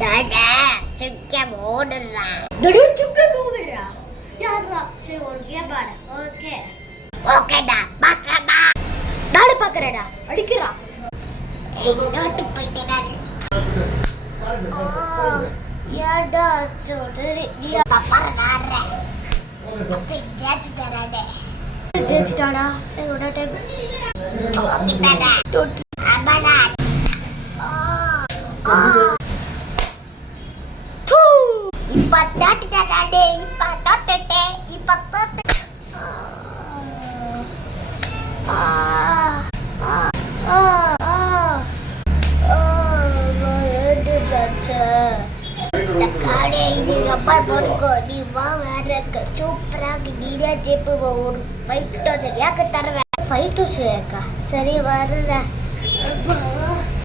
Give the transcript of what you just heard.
டாடா சுக்கம் ஓடுறா சுக்கம் ஓடுறா யாரா சரி ஒரு கேம் ஆடு ஓகே ஓகேடா பாக்கடா டாடு பாக்கறடா அடிக்குறா டாட்டு போய்ட்டேடா யாடா சோடரி நீ தப்பறடா அப்படி ஜெயிச்சிட்டாடா சரி ஒரு டைம் ஓகேடா அம்மாடா இப்ப டாட்டுடா டே இப்ப டாட்டுடே இப்ப டாட்டு இது ரப்பர் பொறுக்கோ நீ வா வேற சூப்பராக நீரே ஜெப்பு ஒரு ஃபைட்டோ சரியாக தருவேன் ஃபைட்டோ சரியாக்கா சரி வர்றேன்